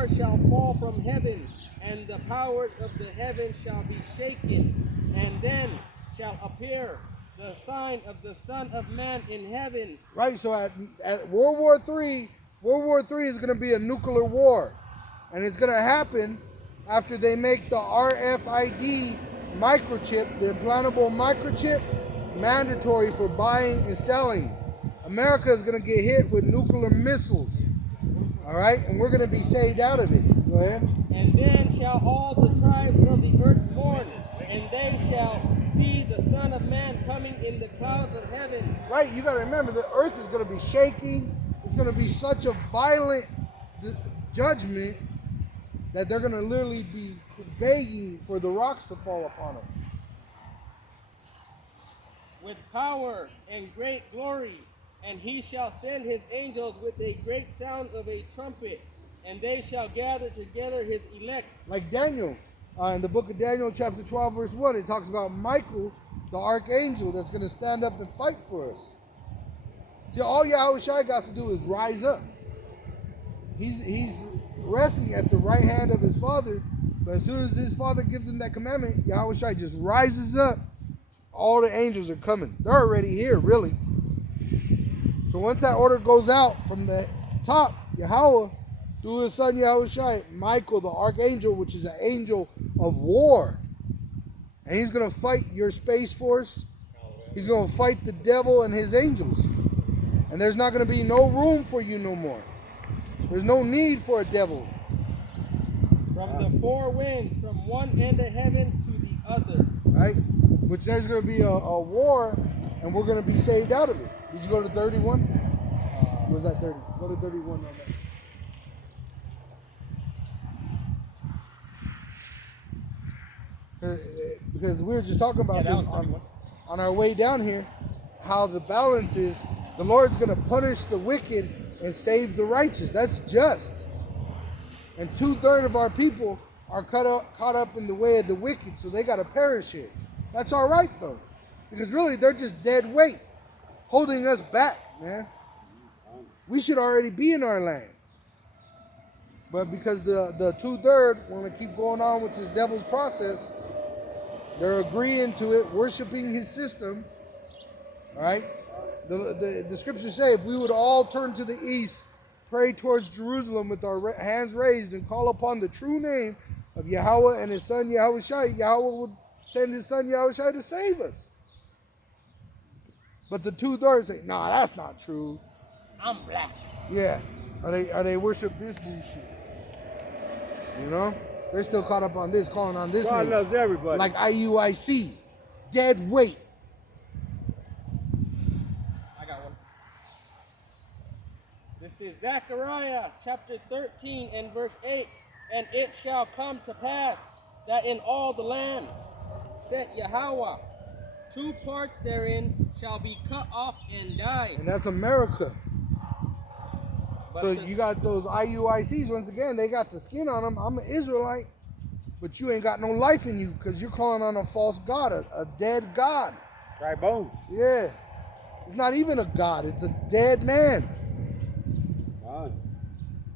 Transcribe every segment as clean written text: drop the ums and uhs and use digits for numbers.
stars shall fall from heaven, and the powers of the heaven shall be shaken. And then shall appear the sign of the Son of Man in heaven. Right, so at World War III is going to be a nuclear war. And it's going to happen after they make the RFID microchip, the implantable microchip, mandatory for buying and selling. America is going to get hit with nuclear missiles. All right, and we're going to be saved out of it. Go ahead. And then shall all the tribes of the earth mourn, and they shall see the Son of Man coming in the clouds of heaven. Right, you got to remember the earth is going to be shaking. It's going to be such a violent judgment that they're going to literally be begging for the rocks to fall upon them. With power and great glory, and he shall send his angels with a great sound of a trumpet, and they shall gather together his elect. Like Daniel, in the book of Daniel, chapter 12, verse 1, it talks about Michael, the archangel, that's going to stand up and fight for us. See, all Yahushua got to do is rise up. He's resting at the right hand of his Father, but as soon as his Father gives him that commandment, Yahushua just rises up. All the angels are coming. They're already here, really. So once that order goes out from the top, Yahweh, through his son Yahushua, Michael, the archangel, which is an angel of war, and he's going to fight your space force. He's going to fight the devil and his angels. And there's not going to be no room for you no more. There's no need for a devil. From the four winds, from one end of heaven to the other. Right? Which there's going to be a war, and we're going to be saved out of it. Did you go to 31? Was that 30? Go to 31 on that. Because we were just talking about this on our way down here, how the balance is the Lord's going to punish the wicked and save the righteous. That's just. And 2/3 of our people are caught up in the way of the wicked, so they got to perish here. That's all right, though, because really they're just dead weight, holding us back, man. We should already be in our land. But because the 2/3 want to keep going on with this devil's process, they're agreeing to it, worshiping his system. All right? The scriptures say if we would all turn to the east, pray towards Jerusalem with our hands raised, and call upon the true name of Yahweh and his son Yahushua, Yahweh would send his son Yahushua to save us. But the 2/3 say, nah, that's not true. I'm black. Yeah. Are they worship this bullshit? You know? They're still caught up on this, calling on this God name. loves everybody. Like IUIC. Dead weight. I got one. This is Zechariah chapter 13 and verse 8. And it shall come to pass that in all the land, said Yahweh, 2 parts therein shall be cut off and die. And that's America. But So you got those IUICs, once again, they got the skin on them. I'm an Israelite, but you ain't got no life in you because you're calling on a false God, a dead God. Dry bones. Yeah. It's not even a God, it's a dead man. God.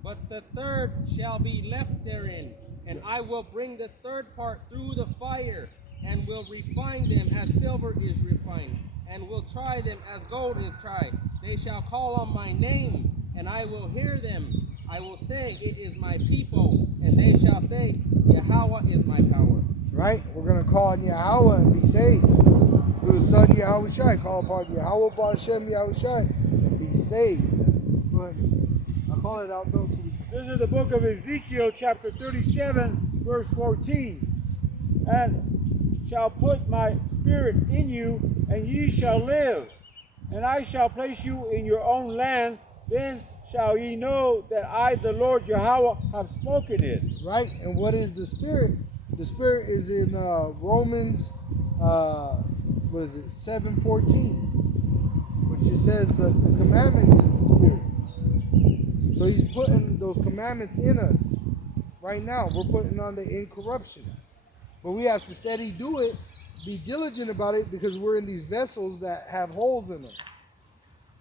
But the third shall be left therein, and I will bring the third part through the fire, and will refine them as silver is refined, and will try them as gold is tried. They shall call on my name, and I will hear them. I will say, it is my people, and they shall say, Yahweh is my power. Right? We're going to call on Yahweh and be saved. Through the son Yahushua, call upon Yahweh Ba'Shem Yahushua and be saved. But I'll call it out though. This is the book of Ezekiel, chapter 37, verse 14. And shall put my spirit in you, and ye shall live. And I shall place you in your own land. Then shall ye know that I, the Lord Yahweh, have spoken it. Right? And what is the Spirit? The Spirit is in Romans, 7:14, which it says the commandments is the Spirit. So he's putting those commandments in us right now. We're putting on the incorruption. But we have to steady do it, be diligent about it, because we're in these vessels that have holes in them.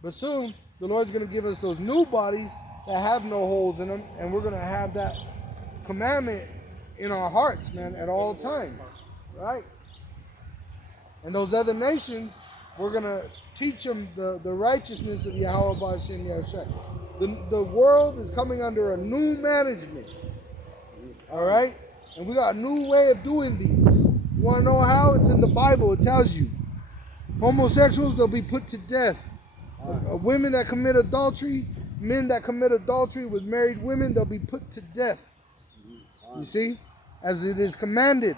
But soon, the Lord's going to give us those new bodies that have no holes in them, and we're going to have that commandment in our hearts, man, at all times, right? And those other nations, we're going to teach them the righteousness of Yahweh B'Shem Yahushua. The world is coming under a new management, all right? And we got a new way of doing these. You want to know how? It's in the Bible. It tells you. Homosexuals, they'll be put to death. Women that commit adultery, men that commit adultery with married women, they'll be put to death. You see? As it is commanded.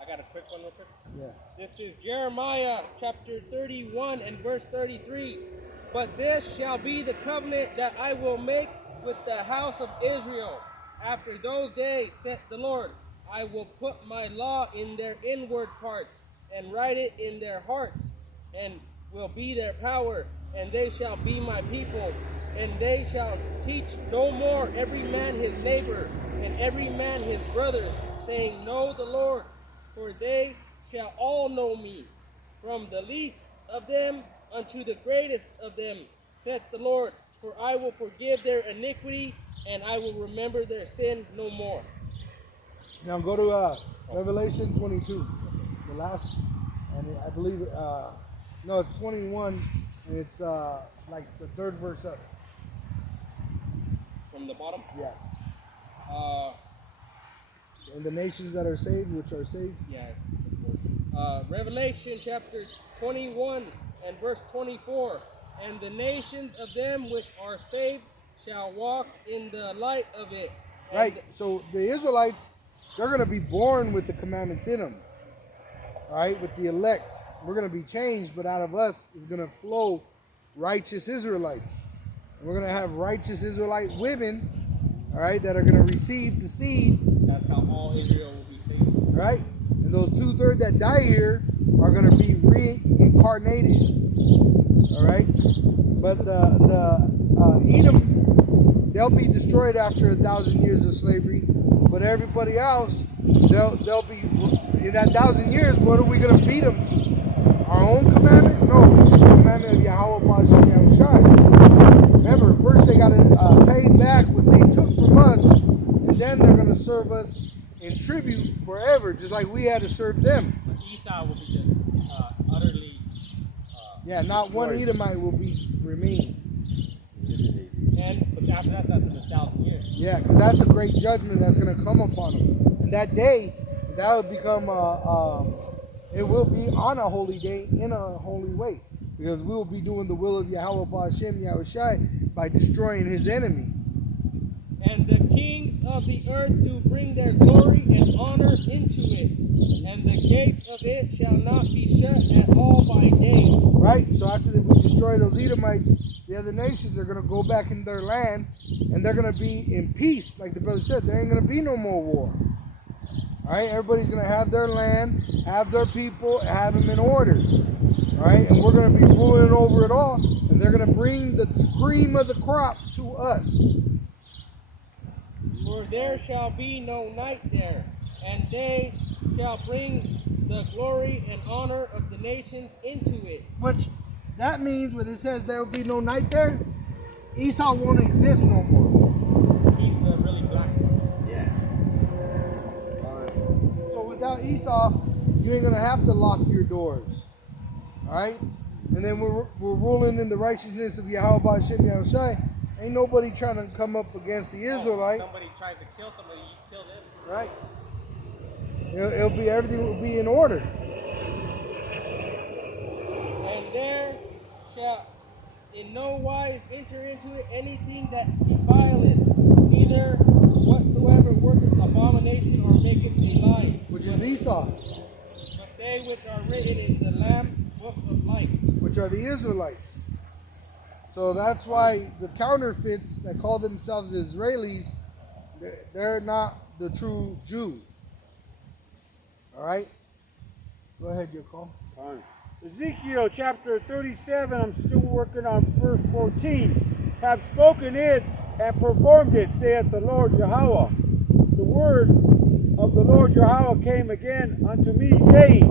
I got a quick one real quick. Yeah. This is Jeremiah chapter 31 and verse 33. But this shall be the covenant that I will make with the house of Israel. After those days, saith the Lord, I will put my law in their inward parts, and write it in their hearts, and will be their power, and they shall be my people. And they shall teach no more every man his neighbor, and every man his brother, saying, Know the Lord, for they shall all know me, from the least of them unto the greatest of them, saith the Lord. For I will forgive their iniquity, and I will remember their sin no more. Now go to Revelation 22, the last, and I believe, no, it's 21, and it's like the third verse up. From the bottom? Yeah. Uh, And the nations that are saved, which are saved. yeah. It's the fourth. Revelation chapter 21 and verse 24. And the nations of them which are saved shall walk in the light of it. And Right. So the Israelites, they're going to be born with the commandments in them. All right. With the elect, we're going to be changed, but out of us is going to flow righteous Israelites. And we're going to have righteous Israelite women, all right, that are going to receive the seed. That's how all Israel will be saved. Right? And those 2/3 that die here are going to be reincarnated. All right? But the Edom, they'll be destroyed after 1,000 years of slavery. But everybody else, they'll be, in that 1,000 years, what are we going to beat them to? Our own commandment? No, it's the commandment of Yahweh B'Shem Yahushua. Remember, first they got to pay back what they took from us, and then they're going to serve us in tribute forever, just like we had to serve them. But Esau will be just, utterly. Yeah, not one Edomite will be remain. But after that's after the 1,000 years. Yeah, because that's a great judgment that's going to come upon them. And that day, that would become it will be on a holy day in a holy way, because we will be doing the will of Yahweh B'Shem Yahushai by destroying his enemy. And the kings of the earth do bring their glory and honor into it, and the gates of it shall not be shut at all by day. Right? So after we destroy those Edomites, the other nations are going to go back in their land, and they're going to be in peace. Like the brother said, there ain't going to be no more war. All right? Everybody's going to have their land, have their people, have them in order. All right? And we're going to be ruling over it all, and they're going to bring the cream of the crop to us. For there shall be no night there, and they shall bring the glory and honor of the nations into it. Which, that means when it says there will be no night there, Esau won't exist no more. He's the really black one. Yeah. So without Esau, you ain't going to have to lock your doors. All right? And then we're ruling in the righteousness of Yahweh B'Shem Yahushai. Ain't nobody trying to come up against the Israelite. Somebody tries to kill somebody, you kill them. Right? It'll be, everything will be in order. And there shall in no wise enter into it anything that defileth, neither whatsoever worketh abomination or maketh a lie. Which is Esau. But they which are written in the Lamb's book of life. Which are the Israelites. So that's why the counterfeits that call themselves Israelis, they're not the true Jew. All right? Go ahead, your call. Fine. Ezekiel chapter 37, I'm still working on verse 14. Have spoken it and performed it, saith the Lord Yahweh. The word of the Lord Yahweh came again unto me, saying,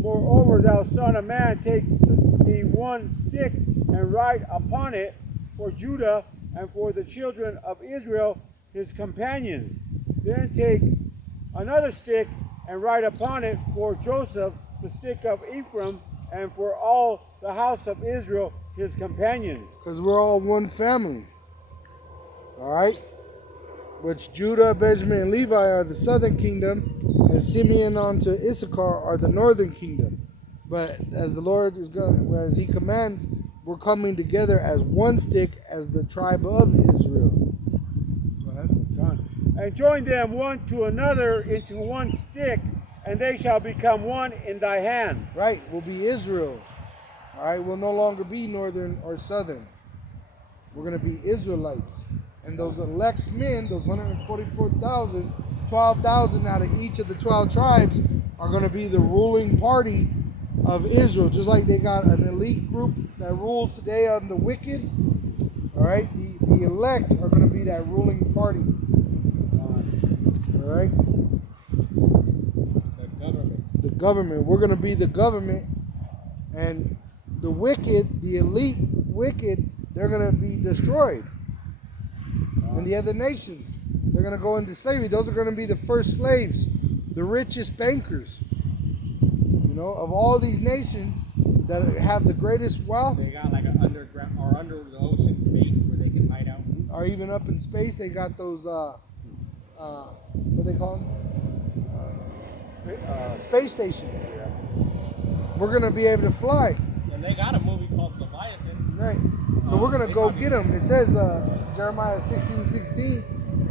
Moreover, thou son of man, take thee one stick and write upon it for Judah and for the children of Israel his companions. Then take another stick and write upon it for Joseph the stick of Ephraim, and for all the house of Israel his companions. Because we're all one family. All right? Which Judah, Benjamin, and Levi are the southern kingdom, and Simeon unto Issachar are the northern kingdom. But as the Lord is going, as He commands, we're coming together as one stick, as the tribe of Israel. Go ahead. And join them one to another into one stick, and they shall become one in thy hand. Right, we'll be Israel. All right, we'll no longer be northern or southern. We're going to be Israelites. And those elect men, those 144,000, 12,000 out of each of the 12 tribes are going to be the ruling party of Israel. Just like they got an elite group that rules today on the wicked. All right, the elect are going to be that ruling party. All right. The government. We're going to be the government. And the wicked, the elite wicked, they're going to be destroyed. And the other nations, they're going to go into slavery. Those are going to be the first slaves, the richest bankers, you know, of all these nations that have the greatest wealth. They got like an underground or under the ocean base where they can hide out. Or even up in space, they got those, what do they call them? Space stations. Yeah. We're going to be able to fly. And they got a movie called Leviathan. Right. So we're going to go get them. It says, Jeremiah 16:16,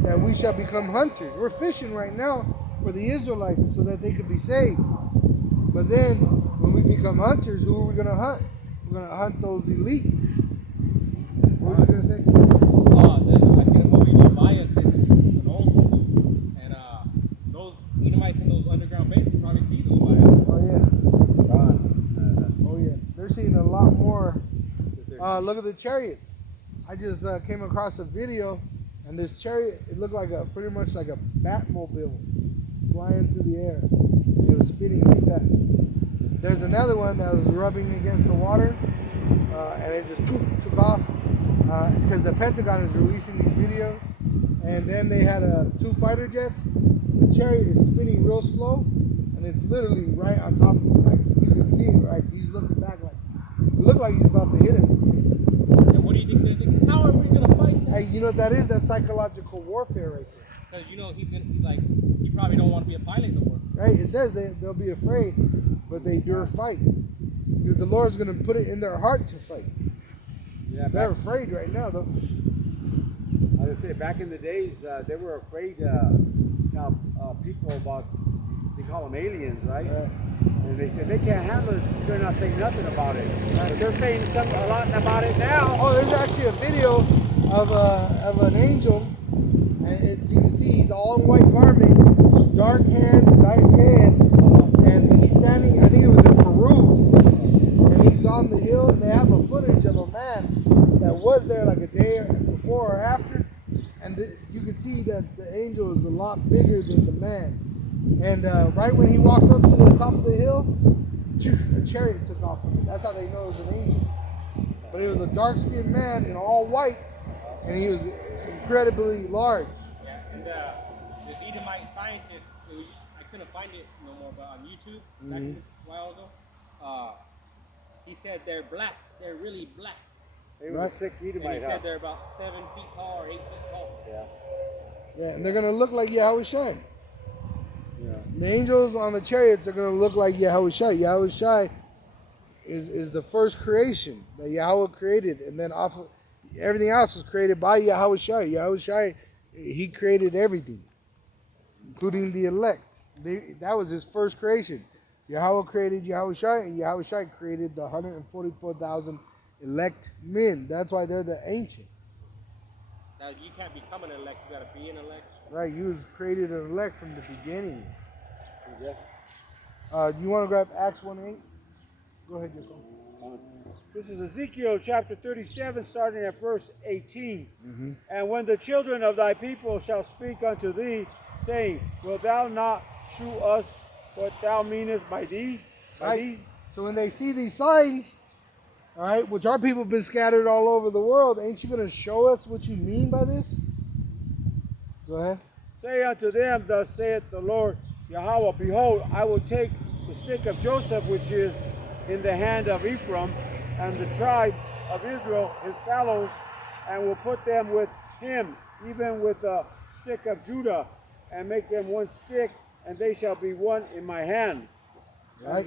that we shall become hunters. We're fishing right now for the Israelites so that they could be saved. But then, when we become hunters, who are we going to hunt? We're going to hunt those elite. What was you going to say? I seen a movie Leviathan, an old movie, and those Edomites in those underground bases probably see the Leviathan. Oh, yeah. Oh, yeah. They're seeing a lot more. Look at the chariots. I just came across a video, and this chariot, it looked like pretty much like a Batmobile flying through the air. It was spinning like that. There's another one that was rubbing against the water, and it just took off because the Pentagon is releasing these videos. And then they had two fighter jets. The chariot is spinning real slow, and it's literally right on top of him. Like, you can see it, right? He's looking back like, it looked like he's about to hit him. And what do you think they're thinking? How are we gonna fight them? Hey, you know what that is? That's psychological warfare right there. Because you know he's like he probably don't want to be a pilot no more. Right? It says they'll be afraid, but they dare fight. Because the Lord's going to put it in their heart to fight. Yeah, They're afraid right now, though. I would say back in the days, they were afraid to tell people about, they call them aliens, right? And they said they can't handle it. They're not saying nothing about it. But they're saying a lot about it now. Oh, there's actually a video of an angel, and you can see he's all in white garment, dark hands, dark head, and he's standing. I think it was in Peru, and he's on the hill, and they have a footage of a man that was there like a day before or after, and you can see that the angel is a lot bigger than the man. And right when he walks up to the top of the hill, a chariot took off from it. That's how they know it was an angel. But it was a dark-skinned man in all white, and he was incredibly large. Yeah, and this Edomite scientist, I couldn't find it no more, but on YouTube, back a while ago, he said they're black. They're really black. It was a sick And he Edomite, said they're about 7 feet tall or 8 feet tall. Yeah, and they're going to look like Yahushua. Yeah. The angels on the chariots are going to look like Yahushua. Yahushua is the first creation that Yahweh created, and then off of everything else was created by Yahushua. Yahushua, he created everything, including the elect. That was his first creation. Yahweh created Yahushua, and Yahushua created the 144,000 elect men. That's why they're the ancient. Now, you can't become an elect. You got to be an elect. Right, you was created an elect from the beginning. Yes. You want to grab Acts 1:8? Go ahead, Jacob. This is Ezekiel chapter 37, starting at verse 18. And when the children of thy people shall speak unto thee, saying, wilt thou not shew us what thou meanest by thee? By Right. these? So when they see these signs, all right, which our people have been scattered all over the world, ain't you going to show us what you mean by this? Go ahead. Say unto them, thus saith the Lord Yahweh, behold, I will take the stick of Joseph, which is in the hand of Ephraim, and the tribes of Israel, his fellows, and will put them with him, even with the stick of Judah, and make them one stick, and they shall be one in my hand. Right.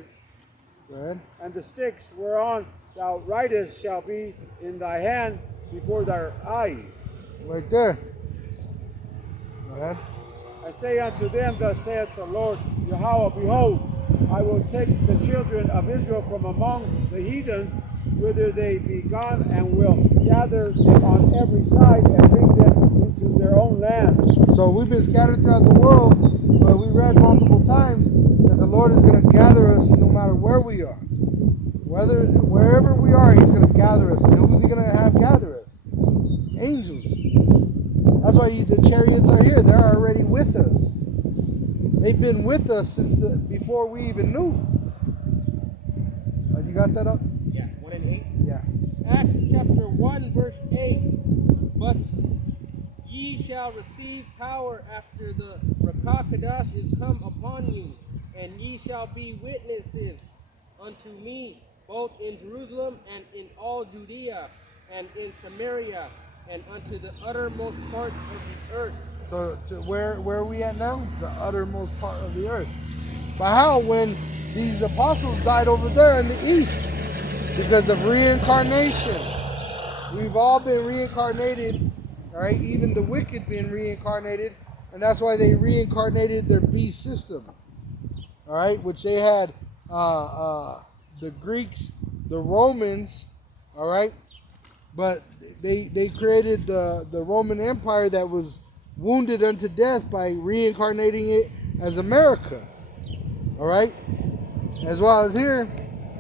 Go ahead. And the sticks whereon thou writest shall be in thy hand before thy eyes. Right there. Go ahead. I say unto them, thus saith the Lord Yahweh, behold, I will take the children of Israel from among the heathens, whither they be gone, and will gather them on every side, and bring them into their own land. So we've been scattered throughout the world, but we read multiple times that the Lord is going to gather us no matter where we are. Wherever we are, He's going to gather us. And who's He going to have gather us? Angels. That's why the chariots are here. They're already with us. They've been with us since before we even knew. You got that up? Yeah, 1 and 8. Yeah. Acts chapter 1, verse 8. But ye shall receive power after the Ruach HaKodesh is come upon you, and ye shall be witnesses unto me, both in Jerusalem and in all Judea and in Samaria, and unto the uttermost parts of the earth. So where are we at now? The uttermost part of the earth. But how when these apostles died over there in the east? Because of reincarnation. We've all been reincarnated, all right? Even the wicked been reincarnated, and that's why they reincarnated their beast system, all right? Which they had the Greeks, the Romans, all right? But they created the Roman Empire that was wounded unto death by reincarnating it as America. All right? As well as here,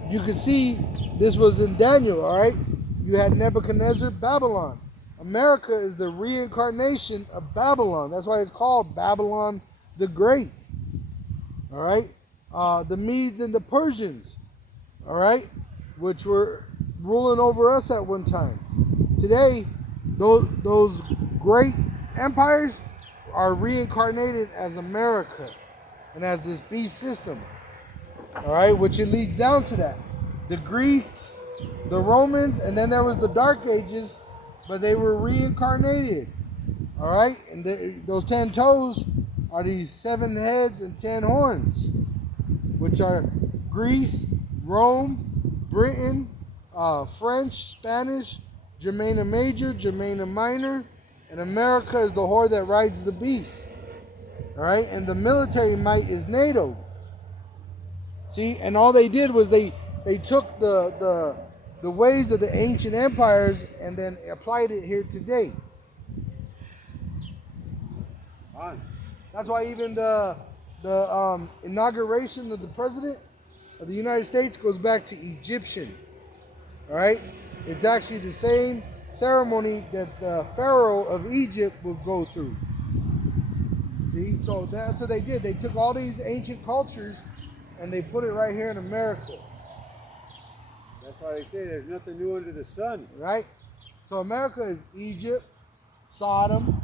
you can see this was in Daniel, all right? You had Nebuchadnezzar, Babylon. America is the reincarnation of Babylon. That's why it's called Babylon the Great. All right? The Medes and the Persians, all right? Which were ruling over us at one time. Today, those great empires are reincarnated as America and as this beast system. All right, which it leads down to that. The Greeks, the Romans, and then there was the Dark Ages, but they were reincarnated. All right, and those 10 toes are these 7 heads and 10 horns, which are Greece, Rome, Britain, French, Spanish, Germania Major, Germania Minor, and America is the whore that rides the beast. All right, and the military might is NATO. See, and all they did was they took the ways of the ancient empires and then applied it here today. That's why even the inauguration of the president of the United States goes back to Egyptian. All right, it's actually the same ceremony that the Pharaoh of Egypt would go through. See, so that's what they did. They took all these ancient cultures and they put it right here in America. That's why they say there's nothing new under the sun. Right? So America is Egypt, Sodom,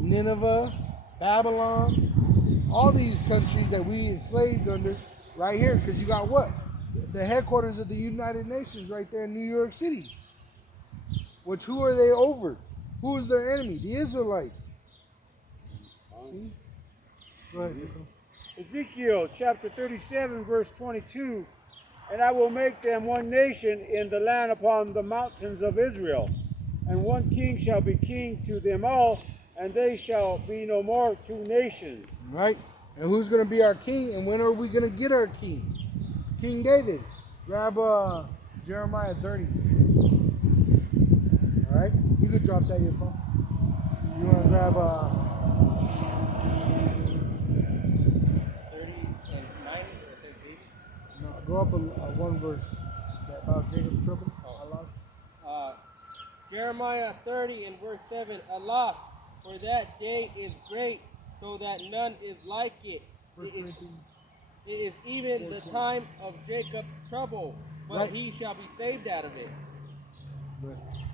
Nineveh, Babylon, all these countries that we enslaved under right here. Because you got what? The headquarters of the United Nations right there in New York City. Which, who are they over? Who is their enemy? The Israelites. See? Go ahead, Nico. Ezekiel chapter 37, verse 22. And I will make them one nation in the land upon the mountains of Israel. And one king shall be king to them all, and they shall be no more 2 nations. Right? And who's going to be our king? And when are we going to get our king? King David. Grab Jeremiah 30. All right? You could drop that, Yoko. You want to grab 30 and 9, it says David. no, go up one verse about Jacob's trouble. Allah. Jeremiah 30 and verse 7. Alas, for that day is great, so that none is like it. First It is Corinthians. It is even the time of Jacob's trouble, but Right. he shall be saved out of it.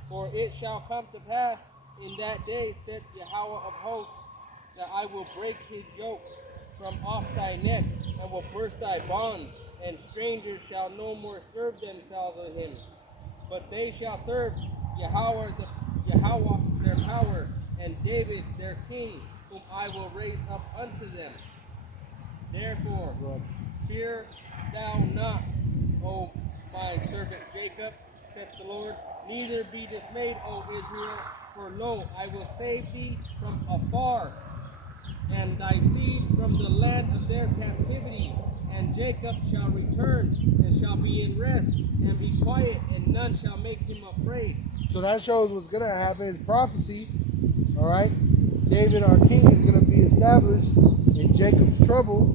For it shall come to pass in that day, said Yahweh of hosts, that I will break his yoke from off thy neck, and will burst thy bonds, and strangers shall no more serve themselves of him. But they shall serve Yahweh their power, and David their king, whom I will raise up unto them. Therefore, fear thou not, O my servant Jacob, saith the Lord, neither be dismayed, O Israel, for lo, I will save thee from afar, and thy seed from the land of their captivity. And Jacob shall return, and shall be in rest, and be quiet, and none shall make him afraid. So that shows what's going to happen. It's prophecy. All right. David, our king, is going to be established in Jacob's trouble.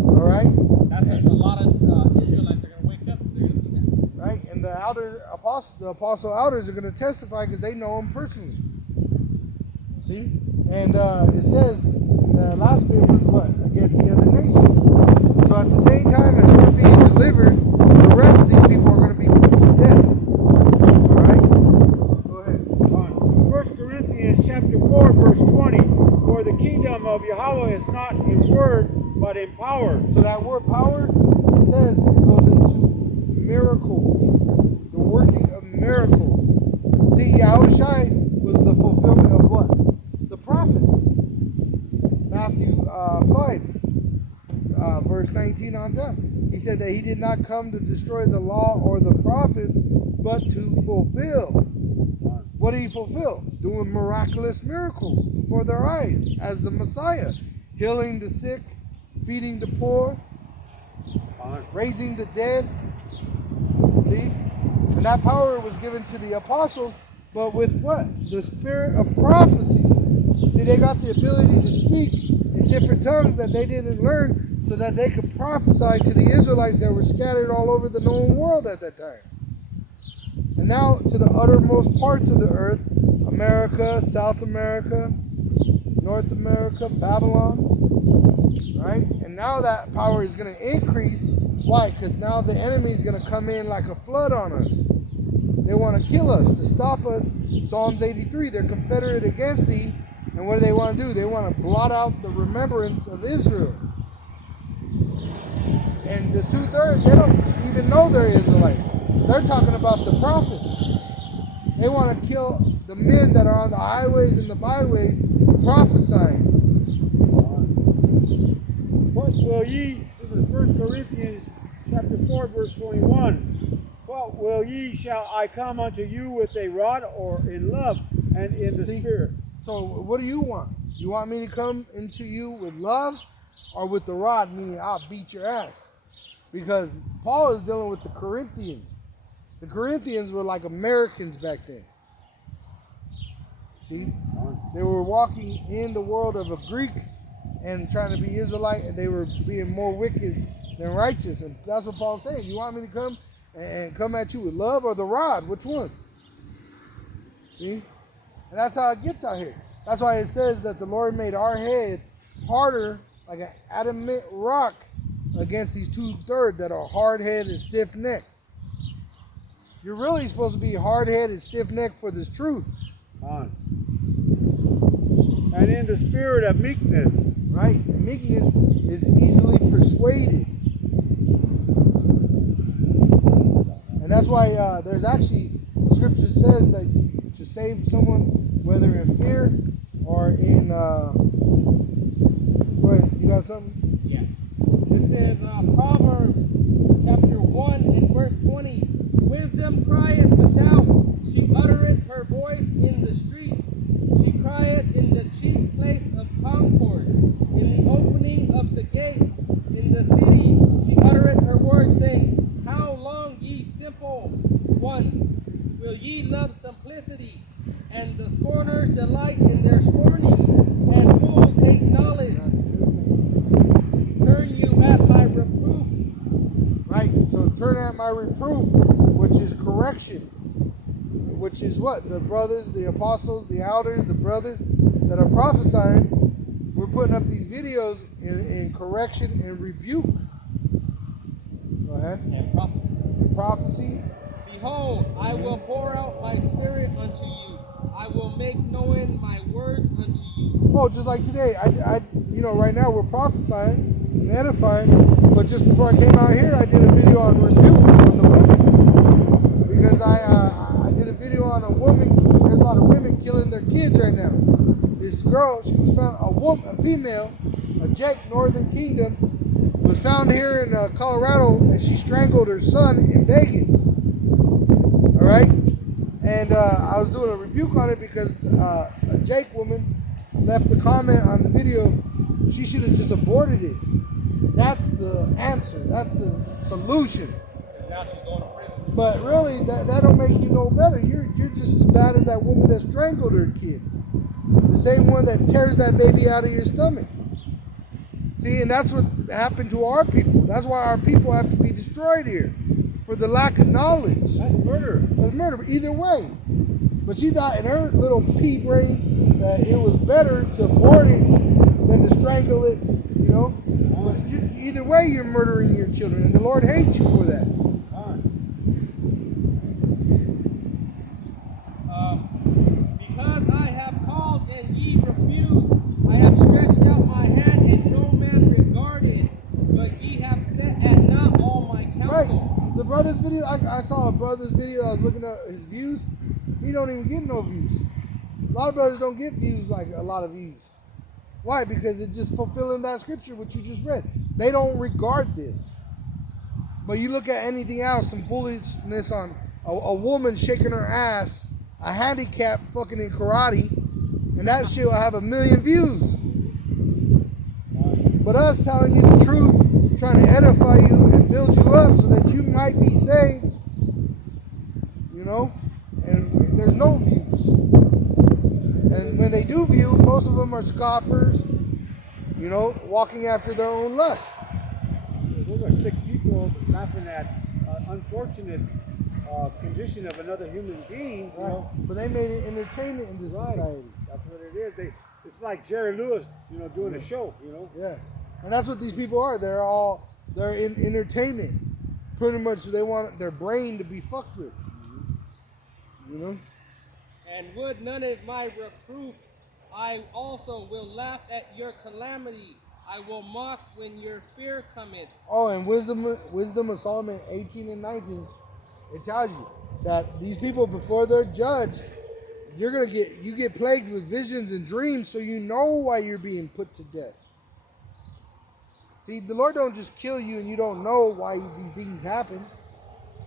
All right. That's a lot of Israelites are going to wake up. They're going to see that. Right. And the apostle elders are going to testify because they know him personally. See? And it says the last bit was what? Against the other nations. So at the same time as we're being delivered, the rest of these people are going to be put to death. All right? Go ahead. 1 Corinthians chapter 4, verse 20. For the kingdom of Yahweh is not in word, but in power. So that word power, it says it goes into miracles. The working of miracles. See, Yahushua was the fulfillment of what? The prophets. Matthew 5. Verse 19 on down. He said that he did not come to destroy the law or the prophets, but to fulfill. What did he fulfill? Doing miraculous miracles before their eyes as the Messiah. Healing the sick, feeding the poor, raising the dead. See? And that power was given to the apostles, but with what? The spirit of prophecy. See, they got the ability to speak in different tongues that they didn't learn, so that they could prophesy to the Israelites that were scattered all over the known world at that time. And now to the uttermost parts of the earth, America, South America, North America, Babylon, right? And now that power is going to increase. Why? Because now the enemy is going to come in like a flood on us. They want to kill us, to stop us. Psalms 83, they're confederate against thee. And what do they want to do? They want to blot out the remembrance of Israel. And the 2/3, they don't even know they're Israelites. They're talking about the prophets. They want to kill the men that are on the highways and the byways prophesying. What will ye, this is 1 Corinthians chapter 4, verse 21. What will ye, shall I come unto you with a rod, or in love and in the spirit? So what do you want? You want me to come into you with love, or with the rod, meaning I'll beat your ass? Because Paul is dealing with the Corinthians. The Corinthians were like Americans back then. See? They were walking in the world of a Greek and trying to be Israelite, and they were being more wicked than righteous. And that's what Paul's saying. You want me to come and come at you with love or the rod? Which one? See? And that's how it gets out here. That's why it says that the Lord made our head harder, like an adamant rock, against these 2/3 that are hard-headed and stiff-necked. You're really supposed to be hard-headed, stiff-necked for this truth. And in the spirit of meekness. Right? And meekness is easily persuaded. And that's why there's actually, scripture says that to save someone, whether in fear or in, go ahead, you got something? Yeah. This is Proverbs chapter 1 and verse 20. Wisdom crieth without, she uttereth her voice in the streets. She crieth in the chief place of concourse, in the opening of the gates, in the city. She uttereth her word, saying, how long, ye simple ones, will ye love simplicity? And the scorners delight in their scorning, and fools hate knowledge. Turn you at my reproof. Right? So turn at my reproof, which is correction. Which is what? The brothers, the apostles, the elders, the brothers that are prophesying. We're putting up these videos in correction and rebuke. ahead. and prophecy. Prophecy. Behold, I will pour out my spirit unto you. I will make known my words unto you. Oh, just like today, right now we're prophesying and edifying, but just before I came out here, I did a video on rebuke on the women because I did a video on a woman. There's a lot of women killing their kids right now. This girl, she was found a female, a Jake, Northern Kingdom, was found here in Colorado, and she strangled her son in Vegas. All right. And I was doing a rebuke on it because a Jake woman left a comment on the video. She should have just aborted it. That's the answer. That's the solution. And now she's going to prison. But really, that don't make you no better. You're just as bad as that woman that strangled her kid. The same one that tears that baby out of your stomach. See, and that's what happened to our people. That's why our people have to be destroyed here. For the lack of knowledge. That's murder. That's murder, either way. But she thought in her little pea brain that it was better to abort it than to strangle it, you know? But either way, you're murdering your children, and the Lord hates you for that. Because I have called and ye refused, I have stretched out my hand and no man regarded, but ye have set at naught all my counsel. Right. The brother's video, I saw a brother's video, I was looking at his views. He don't even get no views. A lot of brothers don't get views like a lot of views. Why? Because it's just fulfilling that scripture which you just read. They don't regard this. But you look at anything else, some foolishness on a woman shaking her ass, a handicap fucking in karate, and that shit will have 1 million views. But us telling you the truth, trying to edify you and build you up so that you might be saved, you know, and there's no views. And when they do view, most of them are scoffers, you know, walking after their own lust. Those are sick people laughing at unfortunate condition of another human being. You know? But they made it entertainment in this society. That's what it is. It's like Jerry Lewis, you know, doing a show, you know. Yeah, and that's what these people are. They're in entertainment. Pretty much, they want their brain to be fucked with. You know. And would none of my reproof, I also will laugh at your calamity. I will mock when your fear cometh. Oh, and wisdom of Solomon 18 and 19, it tells you that these people, before they're judged, you get plagued with visions and dreams, so you know why you're being put to death. See, the Lord don't just kill you and you don't know why these things happen.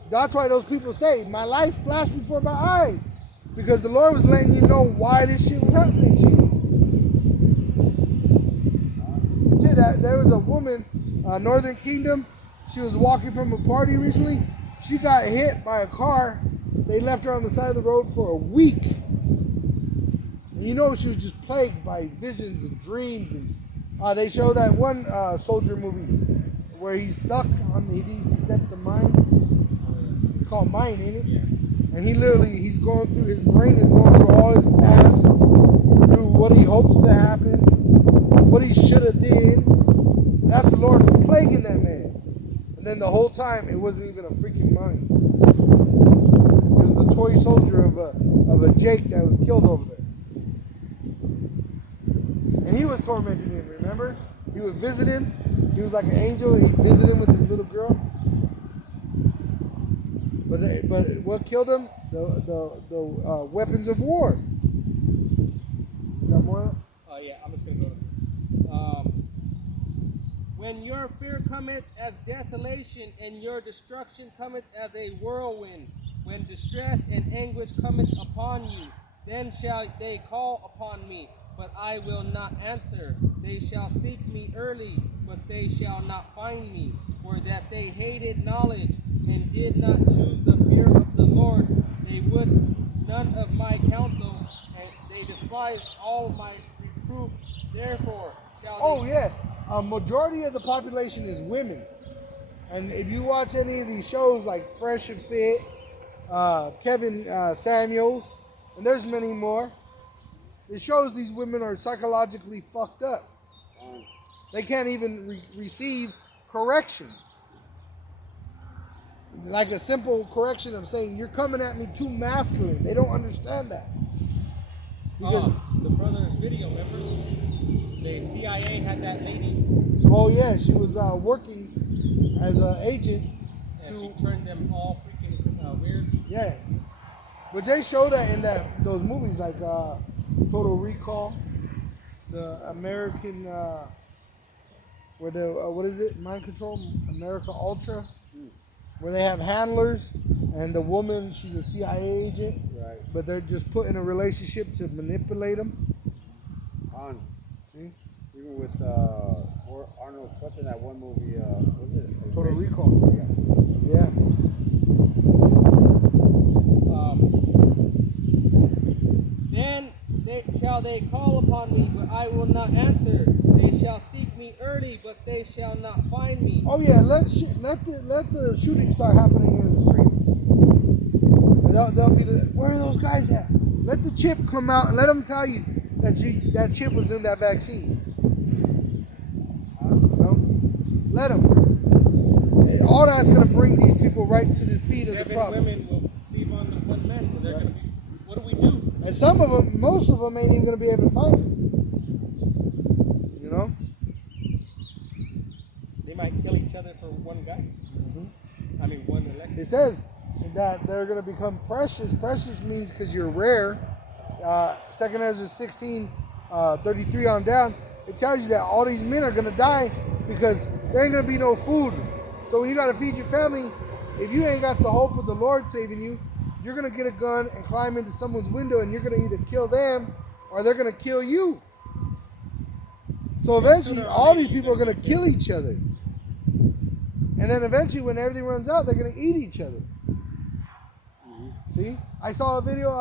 That's why those people say, my life flashed before my eyes. Because the Lord was letting you know why this shit was happening to you. See, there was a woman, Northern Kingdom. She was walking from a party recently. She got hit by a car. They left her on the side of the road for a week. And you know she was just plagued by visions and dreams. And they show that one soldier movie where he's stuck on he stepped the mine. It's called Mine, ain't it? Yeah. And he's going through, his brain is going through all his past, through what he hopes to happen, what he should have did. And that's the Lord is plaguing that man. And then the whole time, it wasn't even a freaking mine. It was the toy soldier of a Jake that was killed over there. And he was tormenting him, remember? He would visit him. He was like an angel. He'd visit him with his little girl. But what killed him? The weapons of war. You got more? Yeah, I'm just going to go to when your fear cometh as desolation, and your destruction cometh as a whirlwind, when distress and anguish cometh upon you, then shall they call upon me, but I will not answer. They shall seek me early, but they shall not find me, for that they hated knowledge, and did not choose the fear of the Lord. They would none of my counsel, and they despised all my reproof. Therefore shall they... A majority of the population is women. And if you watch any of these shows like Fresh and Fit, Kevin Samuels, and there's many more, it shows these women are psychologically fucked up. They can't even receive correction. like a simple correction of saying you're coming at me too masculine. They don't understand that. Because, The brother's video, remember? The CIA had that lady, oh yeah, she was working as an agent and to, she turned them all freaking weird. yeah. But they show that in those movies like Total Recall, the American, where the what is it? Mind Control, America Ultra, where they have handlers, and the woman, she's a CIA agent, Right. but they're just put in a relationship to manipulate them. On. See, Even with Arnold Schwarzenegger in that one movie, what is it? Total Recall. Yeah. Yeah. Shall they call upon me, but I will not answer. They shall seek me early, but they shall not find me. Oh yeah, let the shooting start happening in the streets. And they'll be where are those guys at? Let the chip come out and let them tell you that chip was in that vaccine. You know? Let them. All that's gonna bring these people right to the feet of the 7 problem. women will leave on the 1 man, because they're going to be, what do we do? And some of them, most of them, ain't even gonna be able to find us. You know? They might kill each other for one guy. I mean, one elected. It says that they're going to become precious. Precious means because you're rare. 2nd Ezra 16, 33 on down, it tells you that all these men are going to die because there ain't going to be no food. So when you got to feed your family, if you ain't got the hope of the Lord saving you, you're going to get a gun and climb into someone's window and you're going to either kill them or they're going to kill you. So eventually, all these people are going to kill each other. And then eventually, when everything runs out, they're going to eat each other. See? I saw a video,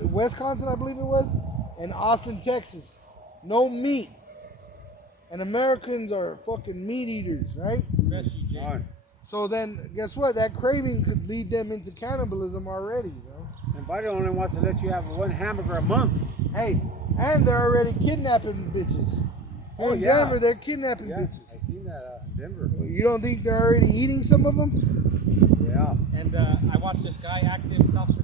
Wisconsin, I believe it was, and Austin, Texas. No meat. And Americans are fucking meat eaters, right? Especially Jay. On. So then, guess what? That craving could lead them into cannibalism already, you know? And Biden only wants to let you have 1 hamburger a month. Hey, and they're already kidnapping bitches. Oh, In yeah. Denver, they're kidnapping Yeah, I bitches. seen that in Denver. You don't think they're already eating some of them? Yeah. And I watched this guy act in self-protection.